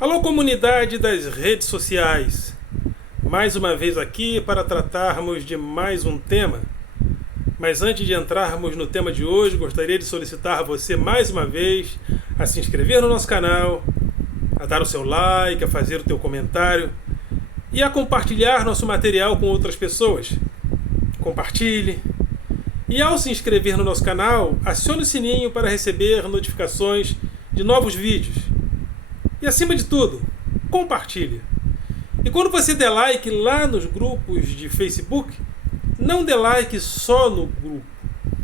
Alô, comunidade das redes sociais! Mais uma vez aqui para tratarmos de mais um tema. Mas antes de entrarmos no tema de hoje, gostaria de solicitar a você mais uma vez a se inscrever no nosso canal, a dar o seu like, a fazer o teu comentário e a compartilhar nosso material com outras pessoas. Compartilhe. E ao se inscrever no nosso canal, acione o sininho para receber notificações de novos vídeos. E acima de tudo, compartilhe. E quando você der like lá nos grupos de Facebook, não dê like só no grupo.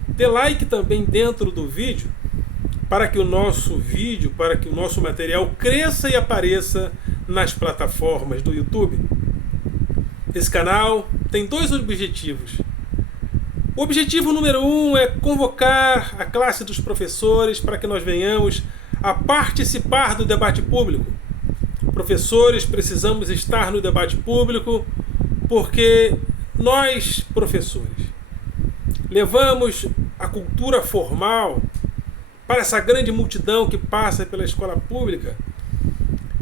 Dê like também dentro do vídeo, para que o nosso vídeo, para que o nosso material cresça e apareça nas plataformas do YouTube. Esse canal tem dois objetivos. O objetivo número 1 é convocar a classe dos professores para que nós venhamos a participar do debate público. Professores, precisamos estar no debate público porque nós, professores, levamos a cultura formal para essa grande multidão que passa pela escola pública.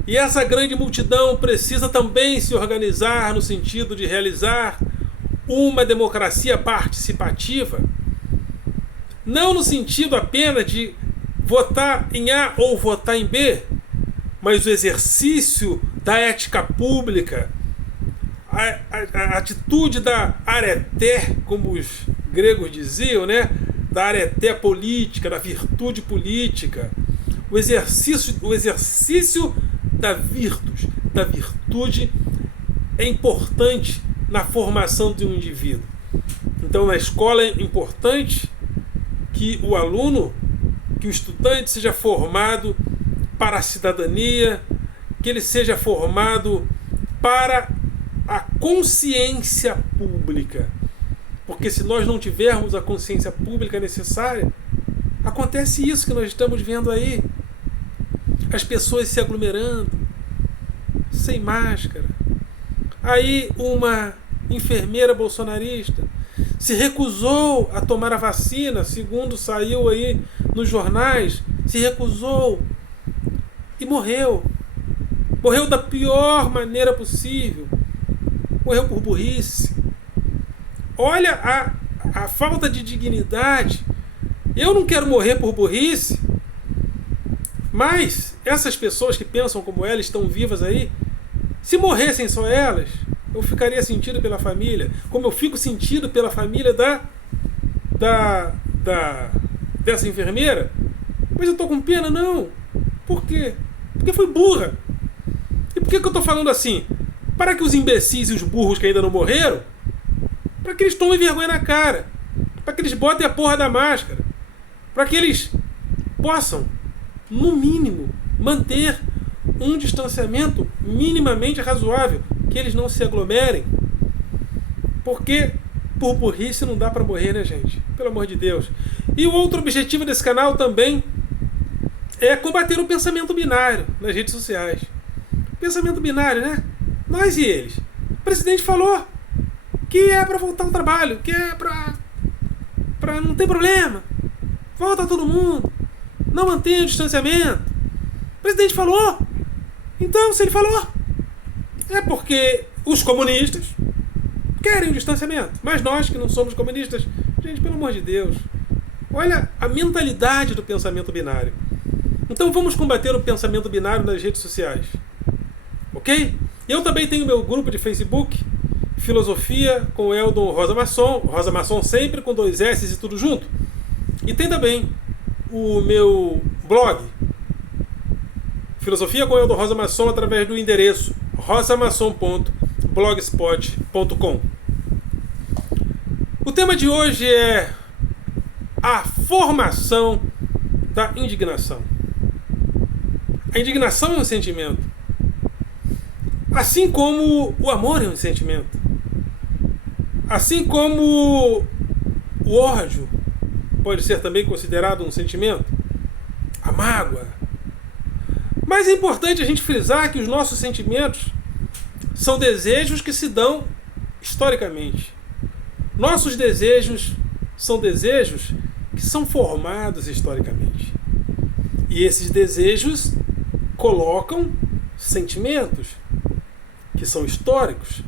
E essa grande multidão precisa também se organizar no sentido de realizar uma democracia participativa, não no sentido apenas de votar em A ou votar em B, mas o exercício da ética pública, a atitude da areté, como os gregos diziam, né? Da areté política, da virtude política, o exercício da virtude é importante na formação de um indivíduo. Então, na escola é importante que o aluno, que o estudante seja formado para a cidadania, que ele seja formado para a consciência pública. Porque se nós não tivermos a consciência pública necessária, acontece isso que nós estamos vendo aí. As pessoas se aglomerando, sem máscara. Aí uma enfermeira bolsonarista se recusou a tomar a vacina, segundo saiu aí nos jornais, se recusou e morreu. Morreu da pior maneira possível. Morreu por burrice. Olha a falta de dignidade. Eu não quero morrer por burrice, mas essas pessoas que pensam como ela estão vivas aí. Se morressem só elas, eu ficaria sentido pela família, como eu fico sentido pela família dessa enfermeira. Mas eu estou com pena? Não. Por quê? Porque foi burra. E por que eu estou falando assim? Para que os imbecis e os burros que ainda não morreram, para que eles tomem vergonha na cara, para que eles botem a porra da máscara, para que eles possam, no mínimo, manter um distanciamento minimamente razoável, que eles não se aglomerem, porque por burrice não dá para morrer, né, gente? Pelo amor de Deus. E o outro objetivo desse canal também é combater o pensamento binário nas redes sociais. Pensamento binário, né? Nós e eles. O presidente falou que é para voltar ao trabalho, que é para não ter problema. Volta todo mundo. Não mantenha o distanciamento. O presidente falou. Então, se ele falou, é porque os comunistas querem o distanciamento. Mas nós que não somos comunistas, gente, pelo amor de Deus, olha a mentalidade do pensamento binário. Então vamos combater o pensamento binário nas redes sociais. Ok? Eu também tenho meu grupo de Facebook, Filosofia com Eldon Rosa Maçom sempre com 2 S e tudo junto. E tem também o meu blog, Filosofia com Eldon Rosa Maçom, através do endereço rosamaçom.blogspot.com. O tema de hoje é a formação da indignação. A indignação é um sentimento, assim como o amor é um sentimento, assim como o ódio pode ser também considerado um sentimento, a mágoa. Mas é importante a gente frisar que os nossos sentimentos são desejos que se dão historicamente. Nossos desejos são desejos que são formados historicamente. E esses desejos colocam sentimentos que são históricos.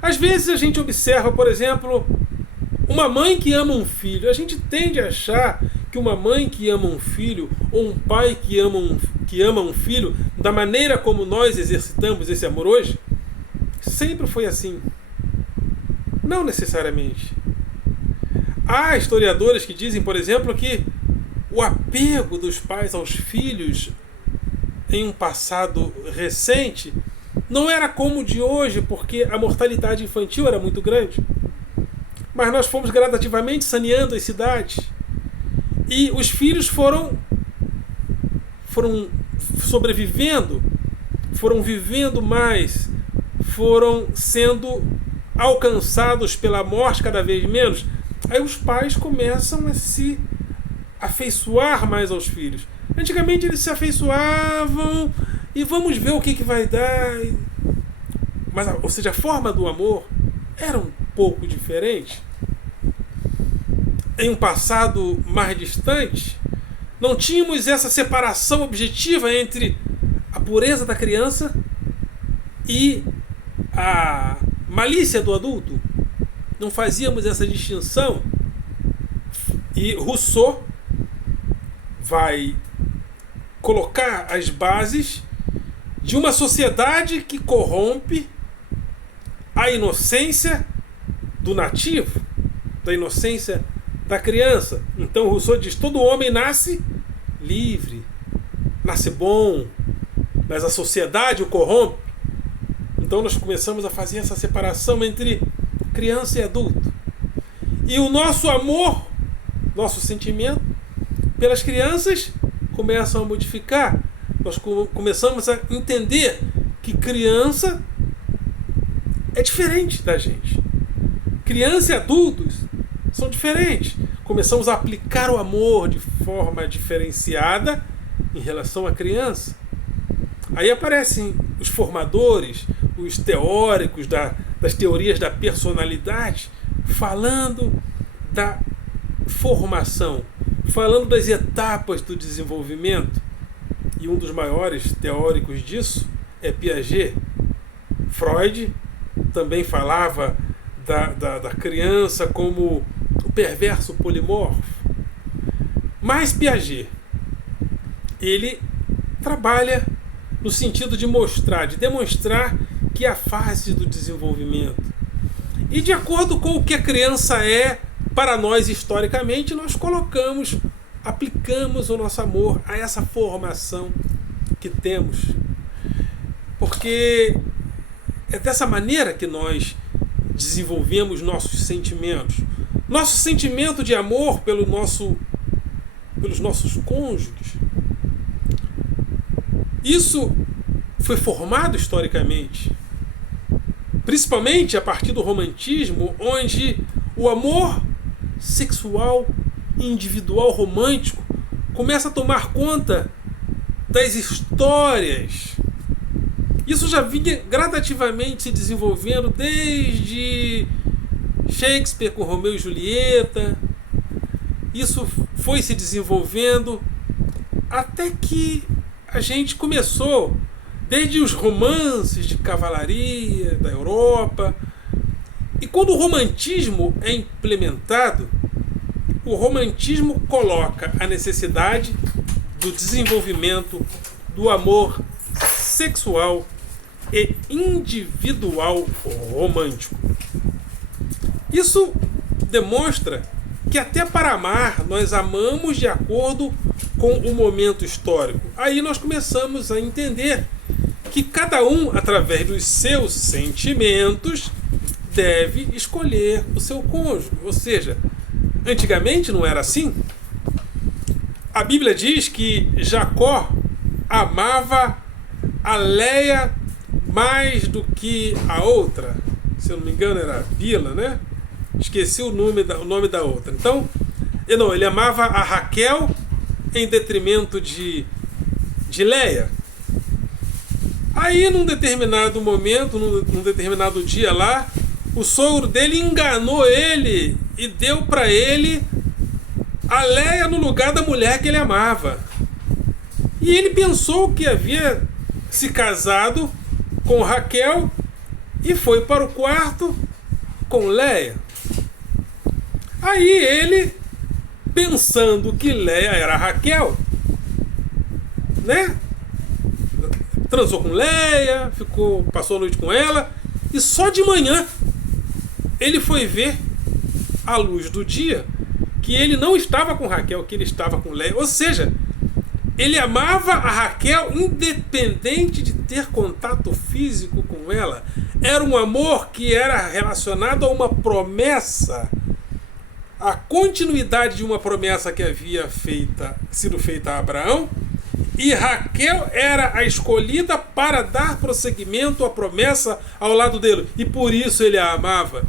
Às vezes a gente observa, por exemplo, uma mãe que ama um filho. A gente tende a achar que uma mãe que ama um filho ou um pai que ama um filho, da maneira como nós exercitamos esse amor hoje, sempre foi assim. Não necessariamente. Há historiadores que dizem, por exemplo, que o apego dos pais aos filhos em um passado recente não era como o de hoje, porque a mortalidade infantil era muito grande. Mas nós fomos gradativamente saneando as cidades. E os filhos foram sobrevivendo, foram vivendo mais, foram sendo alcançados pela morte cada vez menos. Aí os pais começam a se afeiçoar mais aos filhos. Antigamente eles se afeiçoavam e vamos ver o que vai dar. Mas, ou seja, a forma do amor era um pouco diferente. Em um passado mais distante, não tínhamos essa separação objetiva entre a pureza da criança e a malícia do adulto. Não fazíamos essa distinção. E Rousseau vai colocar as bases de uma sociedade que corrompe a inocência do nativo, da inocência da criança. Então Rousseau diz: todo homem nasce livre, nasce bom, mas a sociedade o corrompe. Então nós começamos a fazer essa separação entre criança e adulto. E o nosso amor, nosso sentimento pelas crianças começam a modificar. Nós começamos a entender que criança é diferente da gente. Criança e adultos são diferentes. Começamos a aplicar o amor de forma diferenciada em relação à criança. Aí aparecem os formadores, os teóricos das teorias da personalidade, falando da formação, falando das etapas do desenvolvimento. E um dos maiores teóricos disso é Piaget. Freud também falava da criança como o perverso polimorfo. Mas Piaget, ele trabalha no sentido de mostrar, de demonstrar que é a fase do desenvolvimento. E de acordo com o que a criança é para nós historicamente, nós aplicamos o nosso amor a essa formação que temos. Porque é dessa maneira que nós desenvolvemos nossos sentimentos. Nosso sentimento de amor pelos nossos cônjuges. Isso foi formado historicamente, principalmente a partir do romantismo, onde o amor sexual, individual, romântico começa a tomar conta das histórias. Isso já vinha gradativamente se desenvolvendo desde Shakespeare com Romeu e Julieta. Isso foi se desenvolvendo até que a gente começou, desde os romances de cavalaria da Europa. E quando o romantismo é implementado, o romantismo coloca a necessidade do desenvolvimento do amor sexual e individual romântico. Isso demonstra que até para amar nós amamos de acordo com o momento histórico. Aí nós começamos a entender que cada um, através dos seus sentimentos, deve escolher o seu cônjuge. Ou seja, antigamente não era assim. A Bíblia diz que Jacó amava a Leia mais do que a outra. Se eu não me engano era Bila, né? Esqueci o nome da outra. Então, ele amava a Raquel em detrimento de Leia. Aí, num determinado momento, num determinado dia lá, o sogro dele enganou ele e deu para ele a Leia no lugar da mulher que ele amava. E ele pensou que havia se casado com Raquel e foi para o quarto com Léia. Aí ele, pensando que Léia era Raquel, né? Transou com Léia, passou a noite com ela, e só de manhã ele foi ver, à luz do dia, que ele não estava com Raquel, que ele estava com Léia. Ou seja, ele amava a Raquel independente de ter contato físico com ela. Era um amor que era relacionado a uma promessa, a continuidade de uma promessa que havia sido feita a Abraão, e Raquel era a escolhida para dar prosseguimento à promessa ao lado dele, e por isso ele a amava.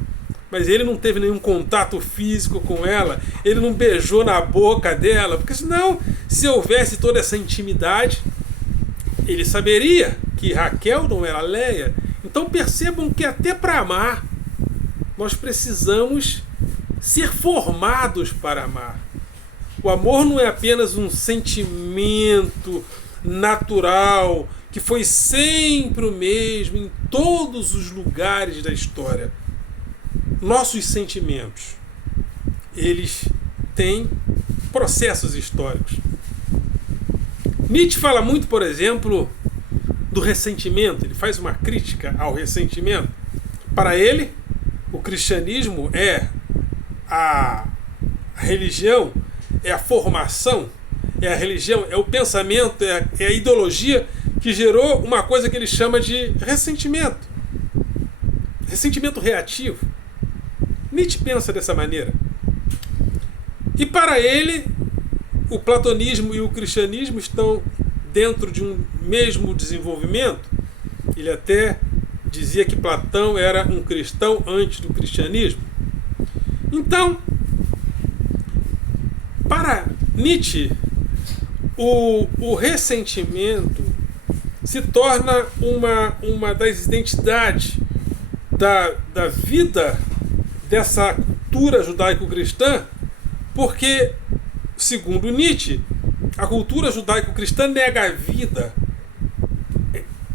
Mas ele não teve nenhum contato físico com ela, ele não beijou na boca dela, porque senão, se houvesse toda essa intimidade, ele saberia que Raquel não era Léia. Então percebam que até para amar, nós precisamos ser formados para amar. O amor não é apenas um sentimento natural, que foi sempre o mesmo em todos os lugares da história. Nossos sentimentos, eles têm processos históricos. Nietzsche fala muito, por exemplo, do ressentimento. Ele faz uma crítica ao ressentimento. Para ele, o cristianismo é a religião, é a formação, é a religião, é o pensamento, é a ideologia que gerou uma coisa que ele chama de ressentimento. Ressentimento reativo. Nietzsche pensa dessa maneira. E para ele, o platonismo e o cristianismo estão dentro de um mesmo desenvolvimento. Ele até dizia que Platão era um cristão antes do cristianismo. Então, para Nietzsche, o ressentimento se torna uma das identidades da vida dessa cultura judaico-cristã, porque, segundo Nietzsche, a cultura judaico-cristã nega a vida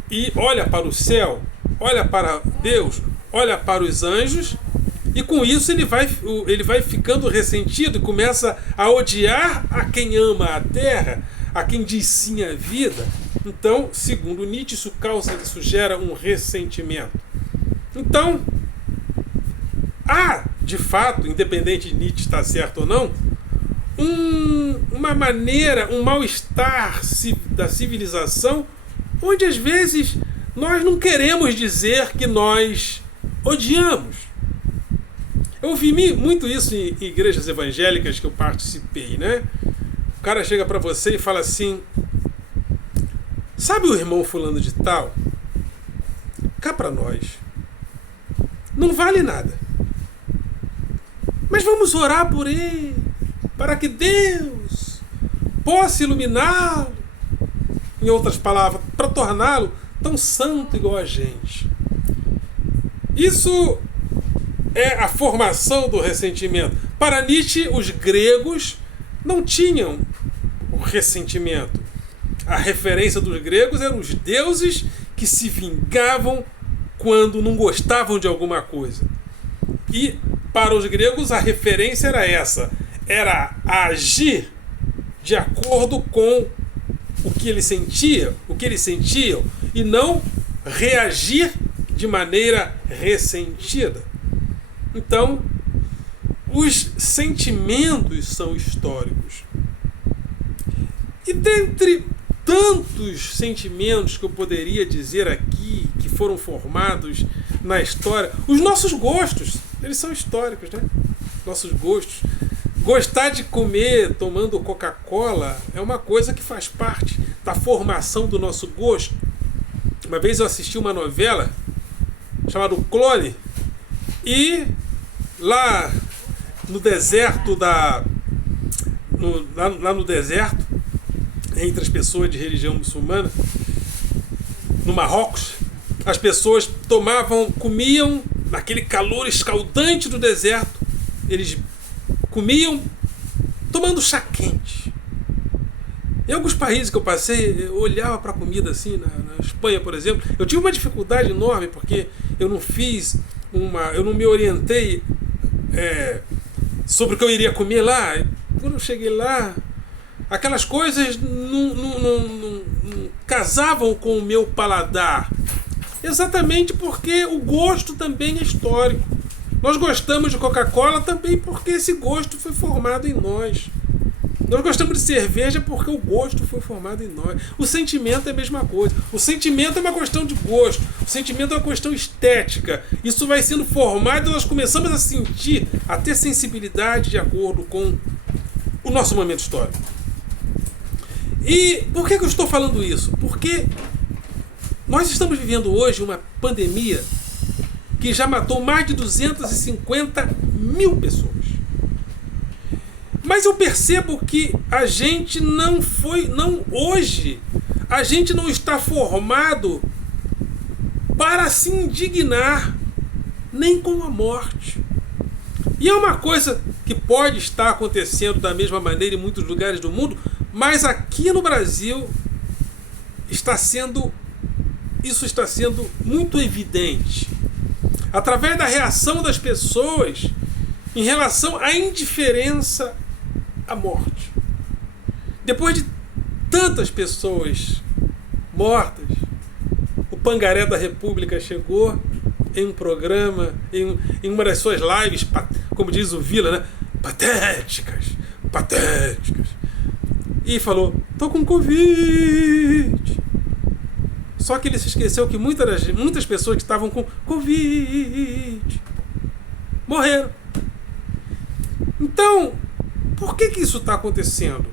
e olha para o céu, olha para Deus, olha para os anjos, e com isso ele vai ficando ressentido e começa a odiar a quem ama a terra, a quem diz sim à vida. Então, segundo Nietzsche, isso gera um ressentimento. Então, há, de fato, independente de Nietzsche estar certo ou não, uma maneira, um mal-estar da civilização, onde às vezes nós não queremos dizer que nós odiamos. Eu ouvi muito isso em igrejas evangélicas que eu participei, né? O cara chega para você e fala assim: sabe o irmão fulano de tal? Cá para nós. Não vale nada. Mas vamos orar por ele, para que Deus possa iluminá-lo. Em outras palavras, para torná-lo tão santo igual a gente. Isso é a formação do ressentimento. Para Nietzsche, os gregos não tinham o ressentimento. A referência dos gregos eram os deuses que se vingavam quando não gostavam de alguma coisa. E para os gregos a referência era essa. Era agir de acordo com o que eles sentiam, e não reagir de maneira ressentida. Então, os sentimentos são históricos. E dentre tantos sentimentos que eu poderia dizer aqui, que foram formados na história, os nossos gostos, eles são históricos, né? Nossos gostos. Gostar de comer tomando Coca-Cola é uma coisa que faz parte da formação do nosso gosto. Uma vez eu assisti uma novela chamada O Clone, e lá no deserto lá no deserto, entre as pessoas de religião muçulmana, no Marrocos, as pessoas comiam naquele calor escaldante do deserto, eles comiam tomando chá quente. Em alguns países que eu passei, eu olhava para a comida assim, na Espanha, por exemplo, eu tive uma dificuldade enorme porque eu não me orientei sobre o que eu iria comer lá. Quando eu cheguei lá, aquelas coisas não casavam com o meu paladar. Exatamente porque o gosto também é histórico. Nós gostamos de Coca-Cola também porque esse gosto foi formado em nós. Nós gostamos de cerveja porque o gosto foi formado em nós. O sentimento é a mesma coisa. O sentimento é uma questão de gosto. O sentimento é uma questão estética. Isso vai sendo formado e nós começamos a sentir, a ter sensibilidade de acordo com o nosso momento histórico. E por que eu estou falando isso? Porque nós estamos vivendo hoje uma pandemia que já matou mais de 250 mil pessoas. Mas eu percebo que a gente hoje, a gente não está formado para se indignar nem com a morte. E é uma coisa que pode estar acontecendo da mesma maneira em muitos lugares do mundo, mas aqui no Brasil isso está sendo muito evidente. Através da reação das pessoas em relação à indiferença à morte. Depois de tantas pessoas mortas, o Pangaré da República chegou em um programa, em uma das suas lives, como diz o Vila, né? Patéticas, e falou: tô com Covid. Só que ele se esqueceu que muitas pessoas que estavam com Covid morreram. Então, por que isso está acontecendo?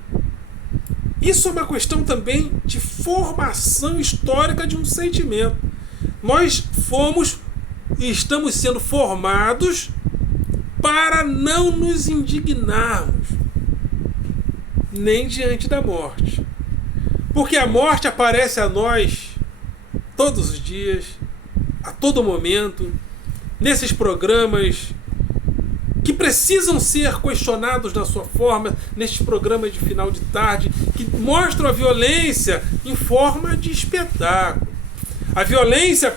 Isso é uma questão também de formação histórica de um sentimento. Nós fomos e estamos sendo formados para não nos indignarmos nem diante da morte. Porque a morte aparece a nós todos os dias, a todo momento, nesses programas que precisam ser questionados na sua forma, nestes programas de final de tarde, que mostram a violência em forma de espetáculo. A violência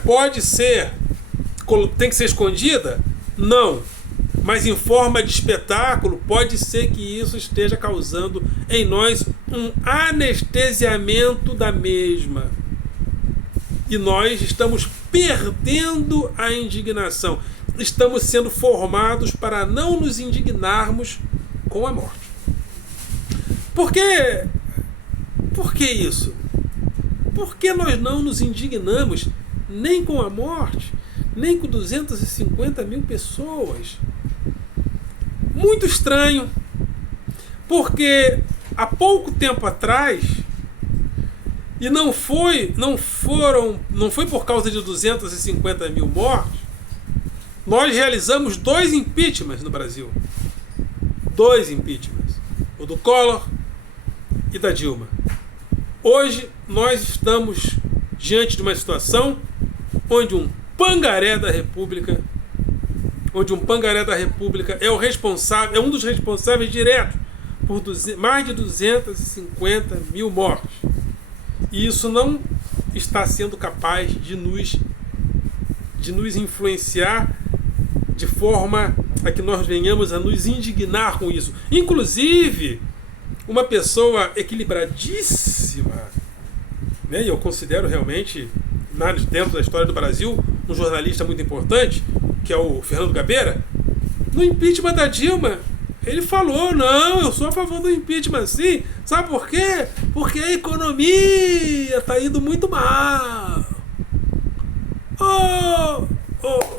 tem que ser escondida? Não. Mas em forma de espetáculo, pode ser que isso esteja causando em nós um anestesiamento da mesma. E nós estamos perdendo a indignação. Estamos sendo formados para não nos indignarmos com a morte. Por que isso? Por que nós não nos indignamos nem com a morte, nem com 250 mil pessoas? Muito estranho, porque há pouco tempo atrás, e não foi por causa de 250 mil mortos, nós realizamos 2 impeachments no Brasil. 2 impeachments. O do Collor e da Dilma. Hoje nós estamos diante de uma situação onde um Pangaré da República é um dos responsáveis diretos por mais de 250 mil mortos. E isso não está sendo capaz de nos influenciar de forma a que nós venhamos a nos indignar com isso. Inclusive, uma pessoa equilibradíssima, né? E eu considero realmente, dentro da história do Brasil, um jornalista muito importante, que é o Fernando Gabeira. No impeachment da Dilma, ele falou: não, eu sou a favor do impeachment sim. Sabe por quê? Porque a economia está indo muito mal.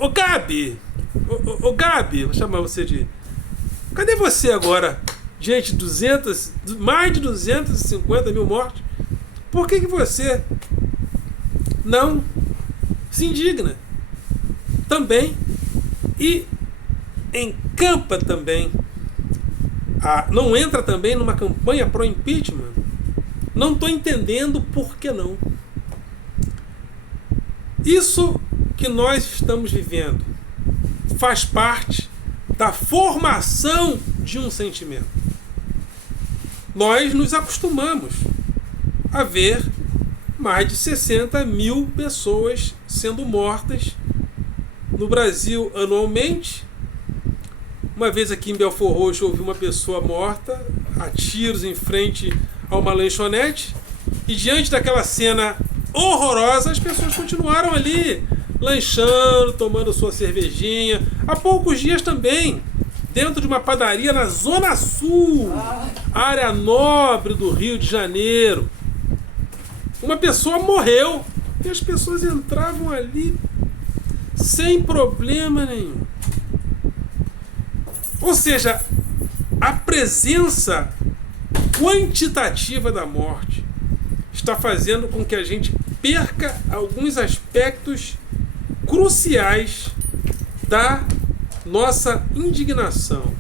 Ô Gabi, vou chamar você de... Cadê você agora, diante de mais de 250 mil mortos? Por que você não se indigna também e encampa também, não entra também numa campanha pró-impeachment? Não estou entendendo por que não. Isso que nós estamos vivendo faz parte da formação de um sentimento. Nós nos acostumamos haver mais de 60 mil pessoas sendo mortas no Brasil anualmente. Uma vez aqui em Belford Roxo eu vi uma pessoa morta a tiros em frente a uma lanchonete, e diante daquela cena horrorosa as pessoas continuaram ali lanchando, tomando sua cervejinha. Há poucos dias também, dentro de uma padaria na Zona Sul, área nobre do Rio de Janeiro, uma pessoa morreu e as pessoas entravam ali sem problema nenhum. Ou seja, a presença quantitativa da morte está fazendo com que a gente perca alguns aspectos cruciais da nossa indignação.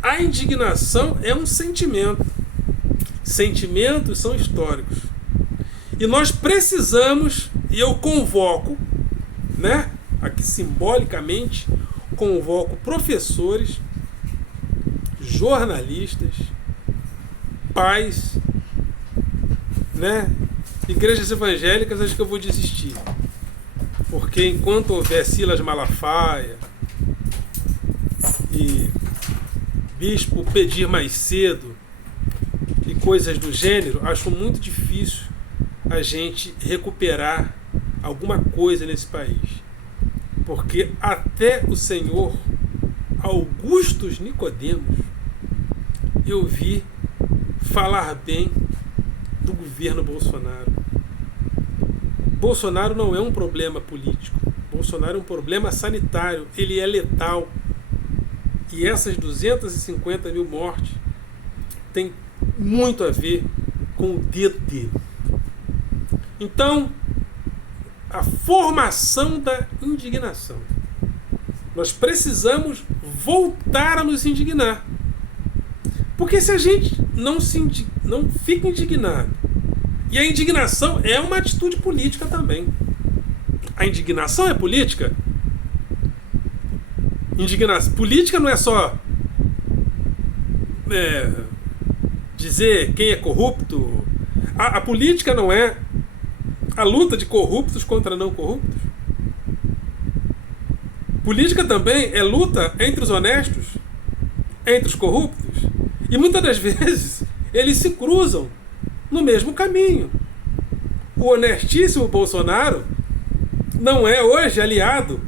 A indignação é um sentimento. Sentimentos são históricos. E nós precisamos, e eu convoco, né, aqui simbolicamente, convoco professores, jornalistas, pais, né, igrejas evangélicas. Acho que eu vou desistir. Porque enquanto houver Silas Malafaia e bispo pedir mais cedo e coisas do gênero, acho muito difícil a gente recuperar alguma coisa nesse país. Porque até o senhor Augustus Nicodemos eu vi falar bem do governo Bolsonaro. Bolsonaro não é um problema político. Bolsonaro é um problema sanitário. Ele é letal. E essas 250 mil mortes tem muito a ver com o dedo dele. Então, a formação da indignação. Nós precisamos voltar a nos indignar. Porque se a gente não fica indignado, e a indignação é uma atitude política também. A indignação é política. Política não é só dizer quem é corrupto. A política não é a luta de corruptos contra não corruptos. Política também é luta entre os honestos, entre os corruptos. E muitas das vezes eles se cruzam no mesmo caminho. O honestíssimo Bolsonaro não é hoje aliado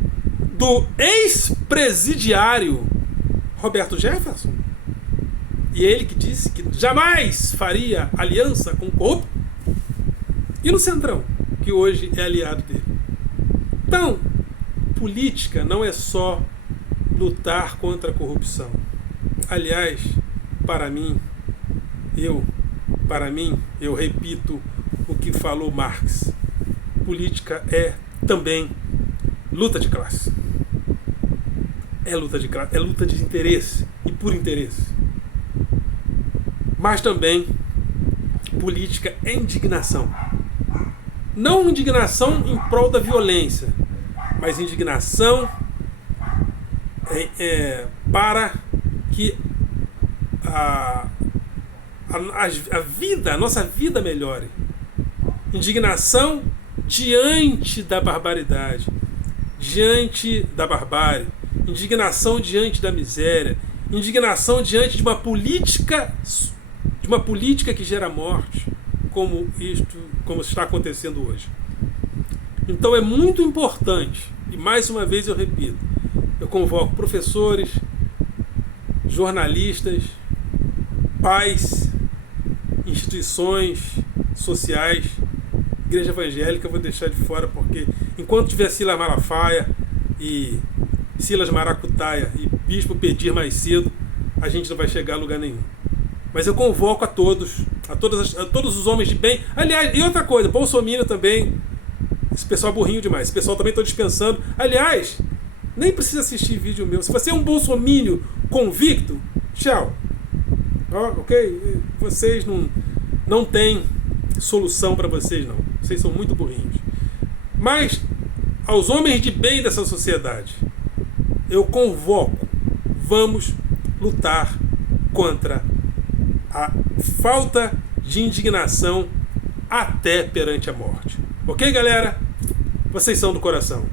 do ex-presidiário Roberto Jefferson. E ele que disse que jamais faria aliança com o corrupto. E no Centrão, que hoje é aliado dele. Então, política não é só lutar contra a corrupção. Aliás, para mim, eu repito o que falou Marx. Política é também luta de classe. É luta de classe, é luta de interesse e por interesse. Mas também política é indignação. Não indignação em prol da violência, mas indignação para que a nossa vida melhore. Indignação diante da barbaridade, diante da barbárie, indignação diante da miséria, indignação diante de uma política que gera morte, como está acontecendo hoje. Então é muito importante, e mais uma vez eu repito, eu convoco professores, jornalistas, pais, instituições sociais, igreja evangélica eu vou deixar de fora, porque enquanto tiver Silas Malafaia e Silas Maracutaia e bispo pedir mais cedo, a gente não vai chegar a lugar nenhum. Mas eu convoco a todos os homens de bem. Aliás, e outra coisa, bolsominion também. Esse pessoal é burrinho demais. Esse pessoal também estou dispensando. Aliás, nem precisa assistir vídeo meu. Se você é um bolsominion convicto, tchau. Ok? Vocês não têm solução para vocês, não. Vocês são muito burrinhos. Mas, aos homens de bem dessa sociedade, eu convoco. Vamos lutar contra a falta de indignação até perante a morte. Ok, galera? Vocês são do coração.